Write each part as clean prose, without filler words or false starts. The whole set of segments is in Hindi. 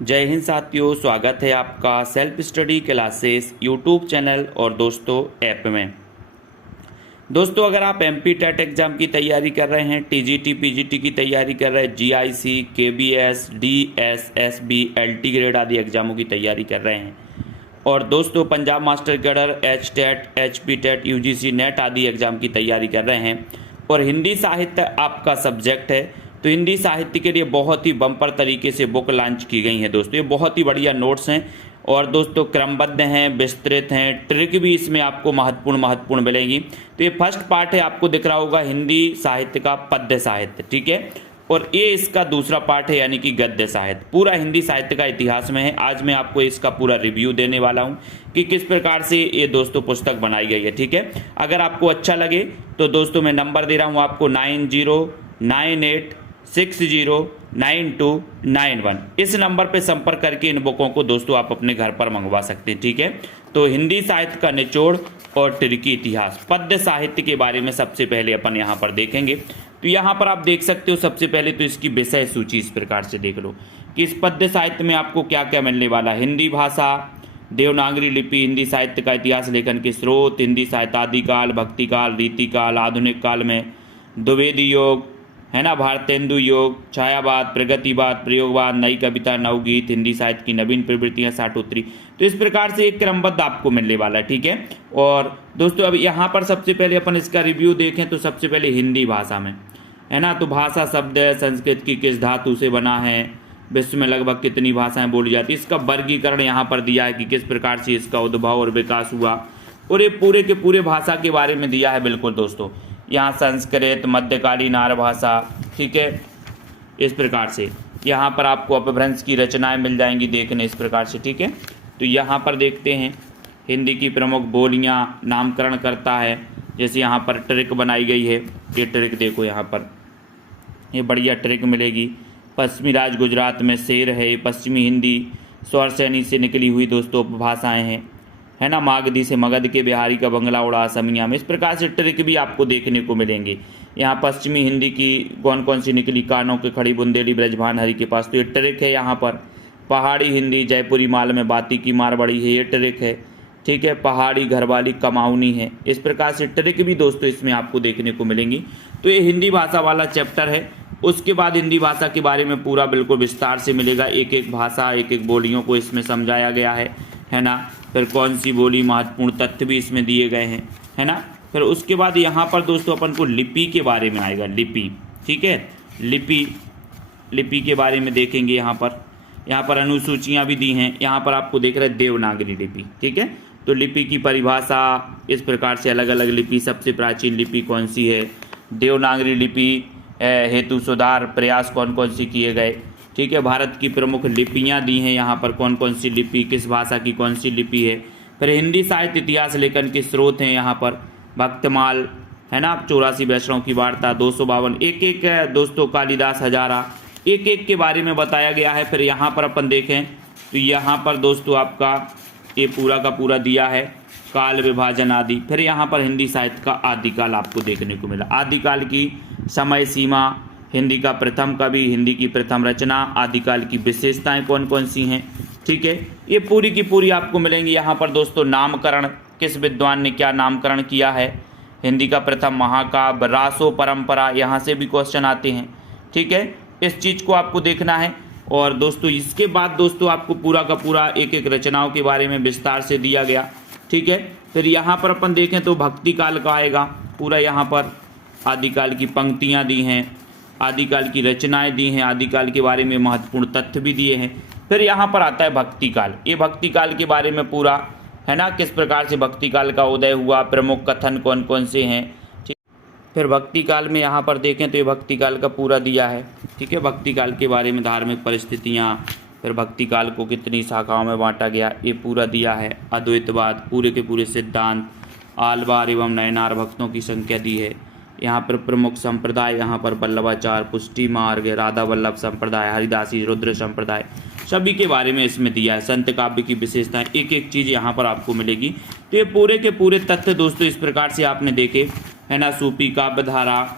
जय हिंद साथियों, स्वागत है आपका self study classes YouTube channel और दोस्तों ऐप में। दोस्तों, अगर आप एमपी टेट एग्ज़ाम की तैयारी कर रहे हैं, टीजीटी पीजीटी की तैयारी कर रहे हैं, GIC KBS DS SB LT grade आदि एग्जामों की तैयारी कर रहे हैं और दोस्तों Punjab master cadre H TET HP TET UGC NET आदि एग्जाम की तैयारी कर रहे हैं और हिंदी साहित्य आपका सब्जेक्ट है, तो हिंदी साहित्य के लिए बहुत ही बम्पर तरीके से बुक लॉन्च की गई है। दोस्तों ये बहुत ही बढ़िया नोट्स हैं और दोस्तों क्रमबद्ध हैं, विस्तृत हैं, ट्रिक भी इसमें आपको महत्वपूर्ण मिलेंगी। तो ये फर्स्ट पार्ट है, आपको दिख रहा होगा हिंदी साहित्य का पद्य साहित्य, ठीक है। और ये इसका दूसरा पार्ट है यानी कि गद्य साहित्य, पूरा हिंदी साहित्य का इतिहास में है। आज मैं आपको इसका पूरा रिव्यू देने वाला हूँ कि किस प्रकार से ये दोस्तों पुस्तक बनाई गई है, ठीक है। अगर आपको अच्छा लगे तो दोस्तों मैं नंबर दे रहा हूँ आपको 9098609291। इस नंबर पे संपर्क करके इन बुकों को दोस्तों आप अपने घर पर मंगवा सकते हैं, ठीक है। तो हिंदी साहित्य का निचोड़ और ट्रिकी इतिहास, पद्य साहित्य के बारे में सबसे पहले अपन यहाँ पर देखेंगे। तो यहाँ पर आप देख सकते हो, सबसे पहले तो इसकी विषय सूची इस प्रकार से देख लो कि इस पद्य साहित्य में आपको क्या क्या मिलने वाला है। हिंदी भाषा, देवनागरी लिपि, हिंदी साहित्य का इतिहास लेखन के स्रोत, हिंदी साहित्य आदिकाल, भक्तिकाल, रीतिकाल, आधुनिक काल में द्विवेदी योग है ना, भारतेंदु योग, छायावाद, प्रगतिवाद, प्रयोगवाद, नई कविता, नवगीत, हिंदी साहित्य की नवीन प्रवृत्तियां, साठोत्तरी। तो इस प्रकार से एक क्रमबद्ध आपको मिलने वाला है, ठीक है। और दोस्तों अब यहाँ पर सबसे पहले अपन इसका रिव्यू देखें तो सबसे पहले हिंदी भाषा में है ना, तो भाषा शब्द है, संस्कृत की किस धातु से बना है, विश्व में लगभग कितनी भाषाएं बोली जाती है, इसका वर्गीकरण यहाँ पर दिया है कि किस प्रकार से इसका उद्भव और विकास हुआ और ये पूरे के पूरे भाषा के बारे में दिया है। बिल्कुल दोस्तों, यहाँ संस्कृत, मध्यकालीन आर्य भाषा, ठीक है। इस प्रकार से यहाँ पर आपको अपभ्रंश की रचनाएं मिल जाएंगी देखने इस प्रकार से, ठीक है। तो यहाँ पर देखते हैं हिंदी की प्रमुख बोलियाँ, नामकरण करता है, जैसे यहाँ पर ट्रिक बनाई गई है। ये ट्रिक देखो, यहाँ पर ये बढ़िया ट्रिक मिलेगी। पश्चिमी राज्य गुजरात में शेर है, पश्चिमी हिंदी स्वर श्रेणी से निकली हुई दोस्तों उपभाषाएँ हैं, है ना। मागधी से मगध के बिहारी का बंगला उड़ा असमिया में, इस प्रकार से ट्रिक भी आपको देखने को मिलेंगे। यहाँ पश्चिमी हिंदी की कौन कौन सी निकली, कानों के खड़ी बुंदेली ब्रजभान हरि के पास, तो ये ट्रिक है। यहाँ पर पहाड़ी हिंदी, जयपुरी माल में बाती की मारवाड़ी है, ये ट्रिक है, ठीक है। पहाड़ी घरवाली कमाऊनी है, इस प्रकार से ट्रिक भी दोस्तों इसमें आपको देखने को मिलेंगी। तो ये हिंदी भाषा वाला चैप्टर है। उसके बाद हिंदी भाषा के बारे में पूरा बिल्कुल विस्तार से मिलेगा, एक एक भाषा, एक एक बोलियों को इसमें समझाया गया है ना। फिर कौन सी बोली, महत्वपूर्ण तथ्य भी इसमें दिए गए हैं, है ना। फिर उसके बाद यहाँ पर दोस्तों अपन को लिपि के बारे में आएगा, लिपि, ठीक है। लिपि के बारे में देखेंगे। यहाँ पर अनुसूचियाँ भी दी हैं। यहाँ पर आपको देख रहे हैं देवनागरी लिपि, ठीक है। तो लिपि की परिभाषा इस प्रकार से, अलग अलग लिपि, सबसे प्राचीन लिपि कौन सी है, देवनागरी लिपि हेतु सुधार प्रयास कौन कौन से किए गए, ठीक है। भारत की प्रमुख लिपियां दी हैं, यहाँ पर कौन कौन सी लिपि, किस भाषा की कौन सी लिपि है। फिर हिंदी साहित्य इतिहास लेखन के स्रोत हैं, यहाँ पर भक्तमाल है ना, 84 वैष्णव की वार्ता, 252, एक एक है दोस्तों, कालिदास, हजारा, एक एक के बारे में बताया गया है। फिर यहाँ पर अपन देखें तो यहाँ पर दोस्तों आपका ये पूरा का पूरा दिया है, काल विभाजन आदि। फिर यहाँ पर हिंदी साहित्य का आदिकाल आपको देखने को मिला, आदिकाल की समय सीमा, हिंदी का प्रथम कवि, हिंदी की प्रथम रचना, आदिकाल की विशेषताएं कौन कौन सी हैं, ठीक है। ये पूरी की पूरी आपको मिलेंगी। यहाँ पर दोस्तों नामकरण, किस विद्वान ने क्या नामकरण किया है, हिंदी का प्रथम महाकाव्य, रासो परंपरा, यहाँ से भी क्वेश्चन आते हैं, ठीक है। इस चीज़ को आपको देखना है। और दोस्तों इसके बाद दोस्तों आपको पूरा का पूरा एक एक रचनाओं के बारे में विस्तार से दिया गया, ठीक है। फिर यहाँ पर अपन देखें तो भक्ति काल का आएगा पूरा, यहाँ पर आदिकाल की पंक्तियाँ दी हैं, आदिकाल की रचनाएं दी हैं, आदिकाल के बारे में महत्वपूर्ण तथ्य भी दिए हैं। फिर यहाँ पर आता है भक्तिकाल, ये भक्तिकाल के बारे में पूरा है ना, किस प्रकार से भक्तिकाल का उदय हुआ, प्रमुख कथन कौन कौन से हैं, ठीक। फिर भक्तिकाल में यहाँ पर देखें तो ये भक्तिकाल का पूरा दिया है, ठीक है। भक्तिकाल के बारे में धार्मिक परिस्थितियाँ, फिर भक्तिकाल को कितनी शाखाओं में बांटा गया, ये पूरा दिया है। अद्वैतवाद, पूरे के पूरे सिद्धांत, आलवार एवं नयनार भक्तों की संख्या दी है। यहाँ पर प्रमुख संप्रदाय, यहाँ पर वल्लभाचार, पुष्टि मार्ग, राधा वल्लभ संप्रदाय, हरिदासी, रुद्र संप्रदाय, सभी के बारे में इसमें दिया है। संत काव्य की विशेषताएं, एक एक चीज़ यहाँ पर आपको मिलेगी। तो ये पूरे के पूरे तथ्य दोस्तों इस प्रकार से आपने देखे, है ना। सूफी काव्य धारा,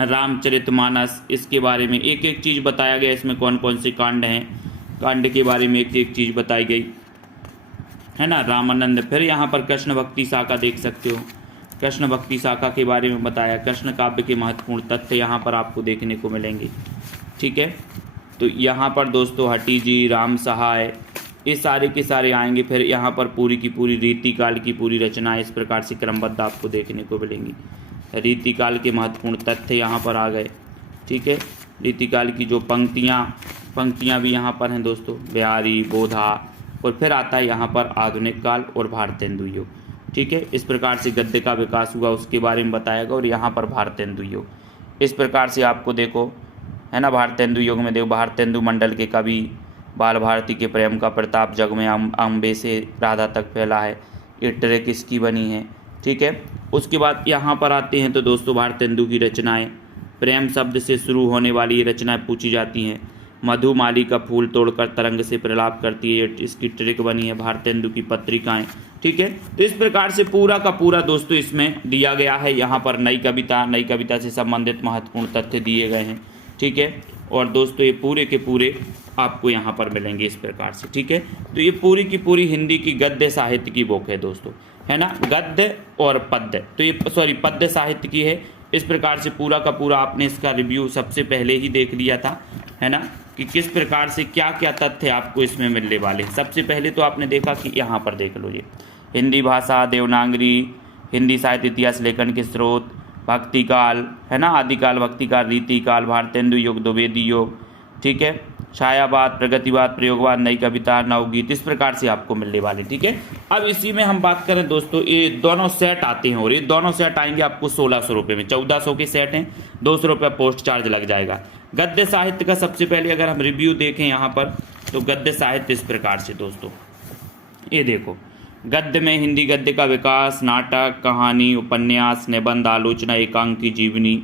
रामचरितमानस, इसके बारे में एक एक चीज़ बताया गया, इसमें कौन कौन से कांड हैं, कांड के बारे में एक एक चीज़ बताई गई है ना। रामानंद, फिर यहाँ पर कृष्ण भक्ति शाखा देख सकते हो, कृष्ण भक्ति शाखा के बारे में बताया। कृष्ण काव्य के महत्वपूर्ण तथ्य यहाँ पर आपको देखने को मिलेंगे, ठीक है। तो यहाँ पर दोस्तों हटी जी, राम सहाय, ये सारे के सारे आएंगे। फिर यहाँ पर पूरी की पूरी रीतिकाल की पूरी रचनाएं इस प्रकार से क्रमबद्ध आपको देखने को मिलेंगी। रीतिकाल के महत्वपूर्ण तथ्य यहाँ पर आ गए, ठीक है। रीतिकाल की जो पंक्तियाँ भी यहाँ पर हैं दोस्तों, बिहारी, बोधा, और फिर आता है यहाँ पर आधुनिक काल और भारतेंदु युग, ठीक है। इस प्रकार से गद्य का विकास हुआ उसके बारे में बताया गया। और यहाँ पर भारतेंदु युग, इस प्रकार से आपको देखो है ना। भारतेंदु युग में देखो, भारतेंदु मंडल के कवि, बाल भारती के प्रेम का प्रताप, जग में अम्बे से राधा तक फैला है, ये ट्रैक किसकी बनी है, ठीक है। उसके बाद यहाँ पर आते हैं तो दोस्तों भारतेंदु की रचनाएं, प्रेम शब्द से शुरू होने वाली ये रचनाएं पूछी जाती हैं। मधुमाली का फूल तोड़कर तरंग से प्रलाप करती है, इसकी ट्रिक बनी है। भारतेंदु की पत्रिकाएं, ठीक है। तो इस प्रकार से पूरा का पूरा दोस्तों इसमें दिया गया है। यहाँ पर नई कविता से संबंधित महत्वपूर्ण तथ्य दिए गए हैं, ठीक है। और दोस्तों ये पूरे के पूरे आपको यहाँ पर मिलेंगे इस प्रकार से, ठीक है। तो ये पूरी की पूरी हिंदी की गद्य साहित्य की बुक है दोस्तों, है ना। गद्य और पद्य, तो ये पद्य साहित्य की है। इस प्रकार से पूरा का पूरा आपने इसका रिव्यू सबसे पहले ही देख लिया था, है ना, कि किस प्रकार से क्या क्या तथ्य आपको इसमें मिलने वाले हैं। सबसे पहले तो आपने देखा कि यहाँ पर देख लो, ये हिंदी भाषा, देवनागरी, हिंदी साहित्य इतिहास लेखन के स्रोत, भक्ति काल, है ना, आदिकाल, भक्ति काल, रीतिकाल, भारतेंदु युग, द्विवेदी युग, ठीक है, छायावाद, प्रगतिवाद, प्रयोगवाद, नई कविता, नवगीत, इस प्रकार से आपको मिलने वाले, ठीक है। अब इसी में हम बात करें दोस्तों, ये दोनों सेट आते हैं और ये दोनों सेट आएंगे आपको 1600 रुपये में। 1400 के सेट हैं, 200 रुपये पोस्ट चार्ज लग जाएगा। गद्य साहित्य का सबसे पहले अगर हम रिव्यू देखें यहाँ पर, तो गद्य साहित्य इस प्रकार से दोस्तों, ये देखो, गद्य में हिंदी गद्य का विकास, नाटक, कहानी, उपन्यास, निबंध, आलोचना, एकांकी जीवनी,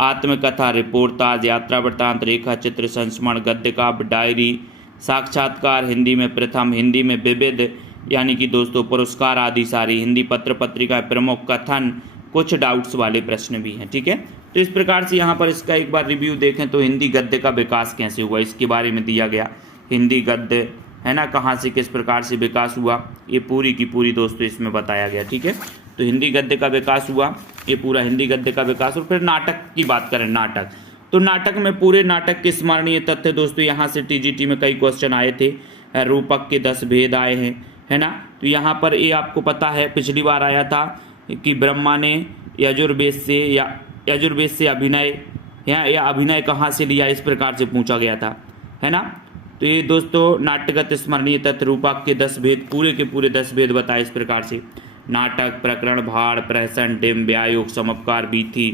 आत्मकथा, रिपोर्टाज, यात्रा वृत्तांत, रेखा चित्र, संस्मरण, गद्य काव्य, डायरी, साक्षात्कार, हिंदी में प्रथम, हिंदी में विविध यानी कि दोस्तों पुरस्कार आदि सारी, हिंदी पत्र पत्रिका, प्रमुख कथन, कुछ डाउट्स वाले प्रश्न भी हैं, ठीक है। तो इस प्रकार से यहाँ पर इसका एक बार रिव्यू देखें तो हिंदी गद्य का विकास कैसे हुआ इसके बारे में दिया गया। हिंदी गद्य, है ना, कहाँ से किस प्रकार से विकास हुआ, ये पूरी की पूरी दोस्तों इसमें बताया गया, ठीक है। तो हिंदी गद्य का विकास हुआ, ये पूरा हिंदी गद्य का विकास। और फिर नाटक की बात करें, नाटक, तो नाटक में पूरे नाटक के स्मरणीय तथ्य दोस्तों, यहाँ से टीजीटी में कई क्वेश्चन आए थे। रूपक के 10 भेद आए हैं, है ना। तो यहाँ पर ये आपको पता है पिछली बार आया था कि ब्रह्मा ने यजुर्वेद से अभिनय या अभिनय कहाँ से लिया, इस प्रकार से पूछा गया था, है ना। तो ये दोस्तों नाट्यगत स्मरणीय तथ्य, रूपक के 10 भेद, पूरे के पूरे 10 भेद बताए इस प्रकार से। नाटक, प्रकरण, भाड़, प्रहसन, डिम्ब, व्यायोग, समपकार, बीथी,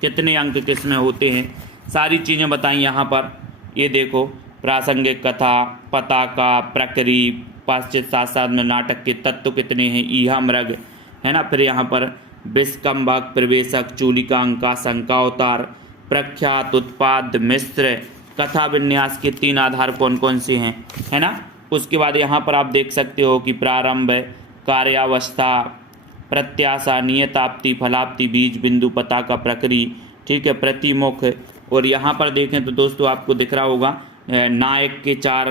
कितने अंक किसमें होते हैं, सारी चीज़ें बताई यहाँ पर। ये देखो, प्रासंगिक कथा, पताका, प्रक्री, पाश्चात्य शास्त्र में नाटक के तत्व कितने हैं, ईहा मृग, है ना। फिर यहाँ पर विस्कम्भक, प्रवेशक, चूलिका, अंका, शंकावतार, प्रख्यात, उत्पाद, मिश्र, कथा विन्यास के 3 आधार कौन कौन से हैं, है ना। उसके बाद यहाँ पर आप देख सकते हो कि प्रारंभ, कार्यावस्था, प्रत्याशा, नियताप्ति, फलाप्ति, बीज बिंदु, पताका, प्रक्री, ठीक है, प्रतिमुख। और यहाँ पर देखें तो दोस्तों आपको दिख रहा होगा नायक के 4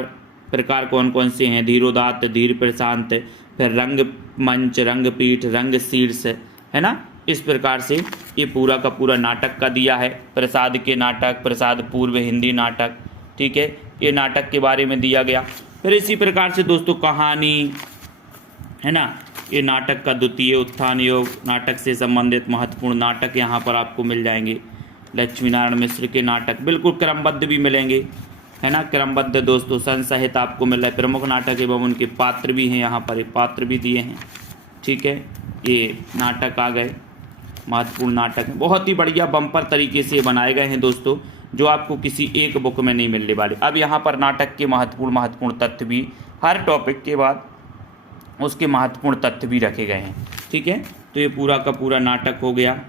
प्रकार कौन कौन से हैं, धीरोदात्त, धीर प्रशांत, फिर रंग मंच, रंगपीठ, रंग शीर्ष, है ना। इस प्रकार से ये पूरा का पूरा नाटक का दिया है। प्रसाद के नाटक, प्रसाद पूर्व हिंदी नाटक, ठीक है, ये नाटक के बारे में दिया गया। फिर इसी प्रकार से दोस्तों कहानी, है ना, ये नाटक का द्वितीय उत्थान योग, नाटक से संबंधित महत्वपूर्ण नाटक यहाँ पर आपको मिल जाएंगे। लक्ष्मी नारायण मिश्र के नाटक बिल्कुल क्रमबद्ध भी मिलेंगे, है ना, क्रमबद्ध दोस्तों। संसहित आपको मिल रहा है। प्रमुख नाटक एवं उनके पात्र भी हैं, यहाँ पर पात्र भी दिए हैं, ठीक है। ये नाटक आ गए, महत्वपूर्ण नाटक, बहुत ही बढ़िया बम्पर तरीके से बनाए गए हैं दोस्तों, जो आपको किसी एक बुक में नहीं मिलने वाले। अब यहाँ पर नाटक के महत्वपूर्ण तथ्य भी, हर टॉपिक के बाद उसके महत्वपूर्ण तथ्य भी रखे गए हैं, ठीक है। तो ये पूरा का पूरा नाटक हो गया।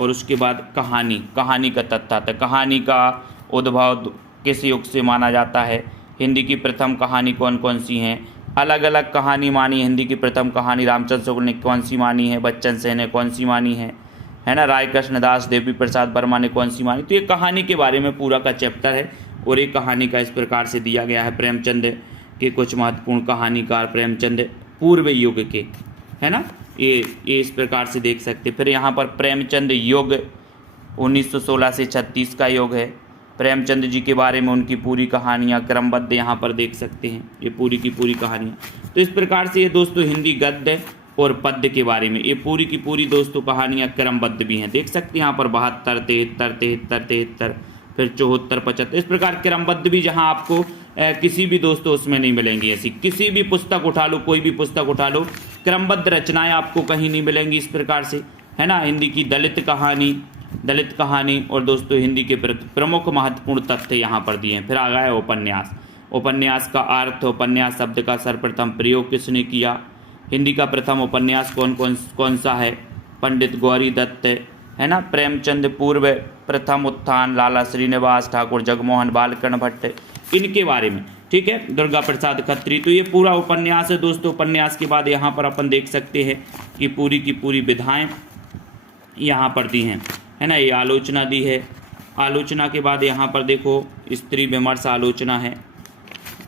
और उसके बाद कहानी का तथ्य आता है। कहानी का उद्भव किस युग से माना जाता है, हिंदी की प्रथम कहानी कौन कौन सी हैं, अलग अलग कहानी मानी। हिंदी की प्रथम कहानी रामचंद्र शुक्ल ने कौन सी मानी है, बच्चन सेन ने कौन सी मानी है ना, राय कृष्णदास, देवी प्रसाद वर्मा ने कौन सी मानी। तो ये कहानी के बारे में पूरा का चैप्टर है और एक कहानी का इस प्रकार से दिया गया है, प्रेमचंद के कुछ महत्वपूर्ण कहानीकार प्रेमचंद पूर्व युग के, है ना, ये इस प्रकार से देख सकते। फिर यहाँ पर प्रेमचंद युग 1916 से 36 का युग है। प्रेमचंद जी के बारे में उनकी पूरी कहानियाँ क्रमबद्ध यहाँ पर देख सकते हैं, ये पूरी की पूरी कहानियाँ। तो इस प्रकार से ये दोस्तों हिंदी गद्य और पद्य के बारे में ये पूरी की पूरी दोस्तों कहानियाँ क्रमबद्ध भी हैं, देख सकते हैं यहाँ पर 72, 73, 73, फिर 74, 75, इस प्रकार क्रमबद्ध भी, जहाँ आपको किसी भी दोस्तों उसमें नहीं मिलेंगी। ऐसी किसी भी पुस्तक उठा लो, कोई भी पुस्तक उठा लो, क्रमबद्ध रचनाएं आपको कहीं नहीं मिलेंगी इस प्रकार से, है ना। हिंदी की दलित कहानी और दोस्तों हिंदी के प्रमुख महत्वपूर्ण तथ्य यहाँ पर दिए हैं। फिर आ गया उपन्यास। उपन्यास का अर्थ, उपन्यास शब्द का सर्वप्रथम प्रयोग किसने किया, हिंदी का प्रथम उपन्यास कौन सा है, पंडित गौरी दत्त, है ना, प्रेमचंद पूर्व प्रथम उत्थान, लाला श्रीनिवास ठाकुर, जगमोहन बालकर्ण भट्ट, इनके बारे में, ठीक है, दुर्गा प्रसाद खत्री। तो ये पूरा उपन्यास है दोस्तों। उपन्यास के बाद यहाँ पर अपन देख सकते हैं कि पूरी की पूरी विधाएं यहाँ पर दी हैं, है ना। ये आलोचना दी है। आलोचना के बाद यहाँ पर देखो स्त्री विमर्श आलोचना है,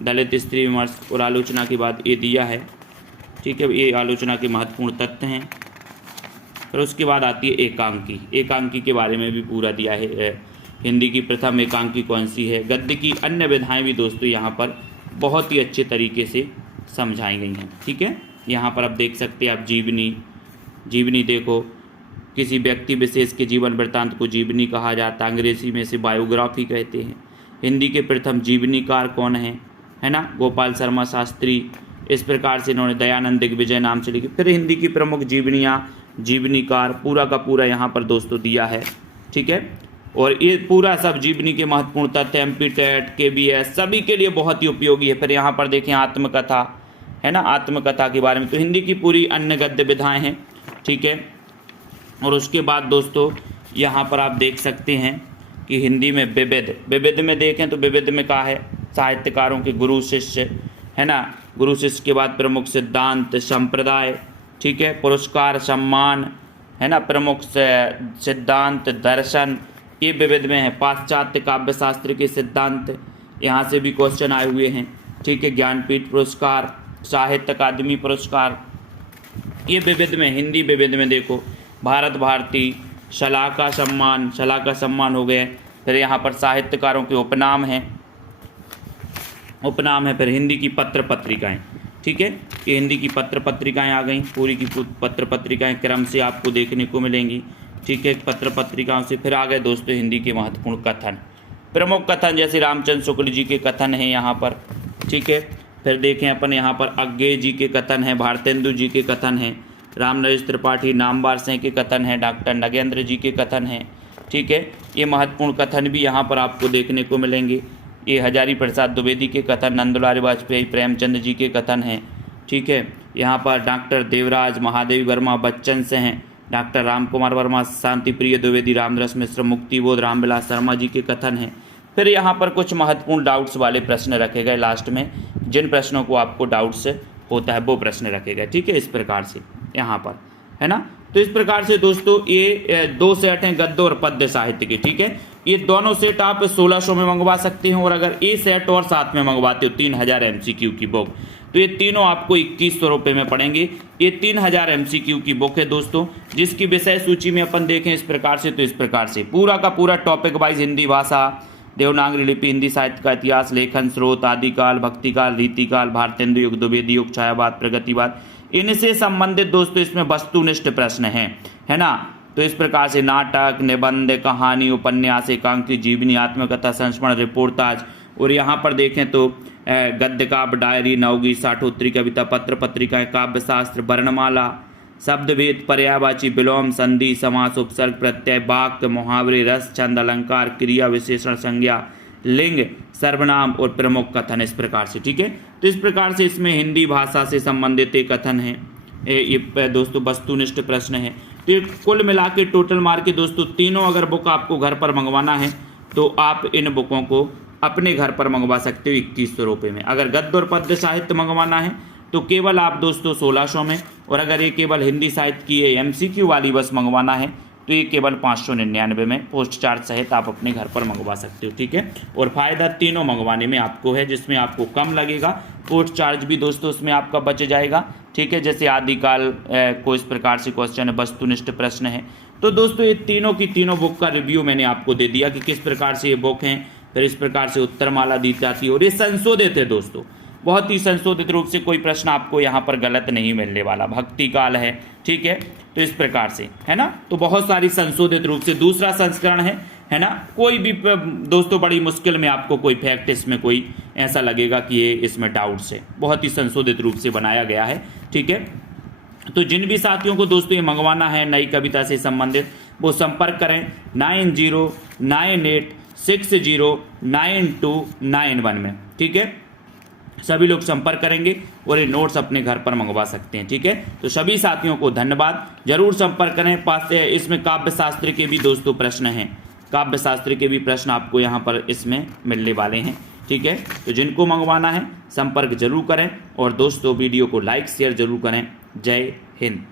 दलित स्त्री विमर्श, और आलोचना के बाद ये दिया है, ठीक है, ये आलोचना के महत्वपूर्ण तथ्य हैं। फिर उसके बाद आती है एकांकी। एकांकी के बारे में भी पूरा दिया है, हिंदी की प्रथम एकांकी कौन सी है। गद्य की अन्य विधाएं भी दोस्तों यहाँ पर बहुत ही अच्छे तरीके से समझाई गई हैं, ठीक है। यहाँ पर आप देख सकते हैं, आप जीवनी देखो, किसी व्यक्ति विशेष के जीवन वृत्तांत को जीवनी कहा जाता है, अंग्रेजी में से बायोग्राफी कहते हैं। हिंदी के प्रथम जीवनीकार कौन है ना, गोपाल शर्मा शास्त्री। इस प्रकार से इन्होंने दयानंद दिग्विजय नाम से लिखी। फिर हिंदी की प्रमुख जीवनीकार पूरा का पूरा यहाँ पर दोस्तों दिया है, ठीक है। और ये पूरा सब जीवनी के महत्वपूर्ण तथ्य एमपी टेट KBS सभी के लिए बहुत ही उपयोगी है। फिर यहाँ पर देखें आत्मकथा, है ना, आत्मकथा के बारे में। तो हिंदी की पूरी अन्य गद्य विधाएं हैं, ठीक है। और उसके बाद दोस्तों यहाँ पर आप देख सकते हैं कि हिंदी में विविध में देखें तो विविध में कहा है साहित्यकारों के गुरु शिष्य, है ना, गुरु शिष्य के बाद प्रमुख सिद्धांत संप्रदाय, ठीक है, पुरस्कार सम्मान, है ना, प्रमुख सिद्धांत दर्शन, ये विविध में है। पाश्चात्य काव्य शास्त्र के सिद्धांत, यहाँ से भी क्वेश्चन आए हुए हैं, ठीक है। ज्ञानपीठ पुरस्कार, साहित्य अकादमी पुरस्कार, ये विविध में, हिंदी विविध में देखो भारत भारती, शलाका सम्मान हो गए। फिर यहाँ पर साहित्यकारों के उपनाम है। फिर हिंदी की पत्र पत्रिकाएँ, ठीक है, कि हिंदी की पत्र पत्रिकाएँ आ गई, पूरी की पत्र पत्रिकाएँ क्रम से आपको देखने को मिलेंगी, ठीक है। पत्र पत्रिकाओं से फिर आ गए दोस्तों हिंदी के महत्वपूर्ण कथन, प्रमुख कथन, जैसे रामचंद्र शुक्ल जी के कथन हैं यहाँ पर, ठीक है। फिर देखें अपन यहाँ पर अज्ञेय जी के कथन हैं, भारतेंदु जी के कथन हैं, रामनरेश त्रिपाठी नामवर सिंह के कथन हैं, डॉक्टर नगेंद्र जी के कथन हैं, ठीक है। ये महत्वपूर्ण कथन भी यहाँ पर आपको देखने को मिलेंगे। ये हजारी प्रसाद द्विवेदी के कथन, नंदलाल वाजपेयी, प्रेमचंद जी के कथन हैं, ठीक है। यहाँ पर डॉक्टर देवराज महादेवी वर्मा बच्चन से हैं, डॉक्टर राम कुमार वर्मा, शांति प्रिय द्विवेदी, रामरस मिश्र, मुक्तिबोध रामविलास शर्मा जी के कथन हैं। फिर यहाँ पर कुछ महत्वपूर्ण डाउट्स वाले प्रश्न रखे गए लास्ट में, जिन प्रश्नों को आपको डाउट्स होता है वो प्रश्न रखे गए, ठीक है, इस प्रकार से यहाँ पर, है ना। तो इस प्रकार से दोस्तों ये 2 सेट हैं गद्य और पद्य साहित्य के, ठीक है। ये दोनों सेट आप 1600 में मंगवा सकते हैं, और अगर ये सेट और साथ में मंगवाते हो 3000 MCQ की बुक, तो ये तीनों आपको 2100 रुपये में पड़ेंगे। ये 3000 MCQ की बुक है दोस्तों, जिसकी विषय सूची में अपन देखें इस प्रकार से, तो इस प्रकार से पूरा का पूरा टॉपिक वाइज हिंदी भाषा, देवनागरी लिपि, हिंदी साहित्य का इतिहास, लेखन स्रोत, आदिकाल, भक्तिकाल, रीतिकाल, भारतेंदु युग, द्विवेदी युग, छायावाद, प्रगतिवाद, इनसे संबंधित दोस्तों इसमें वस्तुनिष्ठ प्रश्न हैं, है ना। तो इस प्रकार से नाटक, निबंध, कहानी, उपन्यास, एकांकी, जीवनी, आत्मकथा, संस्मरण, रिपोर्टाज, और यहाँ पर देखें तो गद्य काव्य, डायरी, नवगी, साठोत्तरी, कविता, पत्र पत्रिकाएं, काव्य शास्त्र, वर्णमाला, शब्दभेद, पर्यायवाची, विलोम, संधि, समास, उपसर्ग, प्रत्यय, वाक्य, मुहावरे, रस, छंद, अलंकार, क्रिया, विशेषण, संज्ञा, लिंग, सर्वनाम और प्रमुख कथन, इस प्रकार से, ठीक है। तो इस प्रकार से इसमें हिंदी भाषा से संबंधित एक कथन है, ये दोस्तों वस्तुनिष्ठ प्रश्न है। तो ये कुल मिला के टोटल मार के दोस्तों तीनों अगर बुक आपको घर पर मंगवाना है तो आप इन बुकों को अपने घर पर मंगवा सकते हो 2100 रुपये में। अगर गद्य और पद्य साहित्य मंगवाना है तो केवल आप दोस्तों 1600 में, और अगर ये केवल हिंदी साहित्य की MCQ वाली बस मंगवाना है तो ये केवल 599 में पोस्ट चार्ज सहित आप अपने घर पर मंगवा सकते हो, ठीक है। और फायदा तीनों मंगवाने में आपको है, जिसमें आपको कम लगेगा, पोस्ट चार्ज भी दोस्तों उसमें आपका बच जाएगा, ठीक है। जैसे आदिकाल को इस प्रकार से क्वेश्चन है, वस्तुनिष्ठ प्रश्न है। तो दोस्तों ये तीनों की तीनों बुक का रिव्यू मैंने आपको दे दिया कि किस प्रकार से ये बुक हैं, फिर इस प्रकार से उत्तरमाला दी जाती है और ये संशोधित है दोस्तों, बहुत ही संशोधित रूप से, कोई प्रश्न आपको यहाँ पर गलत नहीं मिलने वाला। भक्ति काल है, ठीक है, तो इस प्रकार से है ना, तो बहुत सारी संशोधित रूप से दूसरा संस्करण है ना। कोई भी दोस्तों बड़ी मुश्किल में आपको कोई फैक्ट इसमें कोई ऐसा लगेगा कि ये इसमें डाउट्स है, बहुत ही संशोधित रूप से बनाया गया है, ठीक है। तो जिन भी साथियों को दोस्तों ये मंगवाना है नई कविता से संबंधित, वो संपर्क करें 9098609291 में, ठीक है। सभी लोग संपर्क करेंगे और ये नोट्स अपने घर पर मंगवा सकते हैं, ठीक है। तो सभी साथियों को धन्यवाद, जरूर संपर्क करें। पास इसमें काव्य शास्त्र के भी दोस्तों प्रश्न हैं, काव्य शास्त्र के भी प्रश्न आपको यहाँ पर इसमें मिलने वाले हैं, ठीक है। तो जिनको मंगवाना है संपर्क जरूर करें और दोस्तों वीडियो को लाइक शेयर जरूर करें। जय हिंद।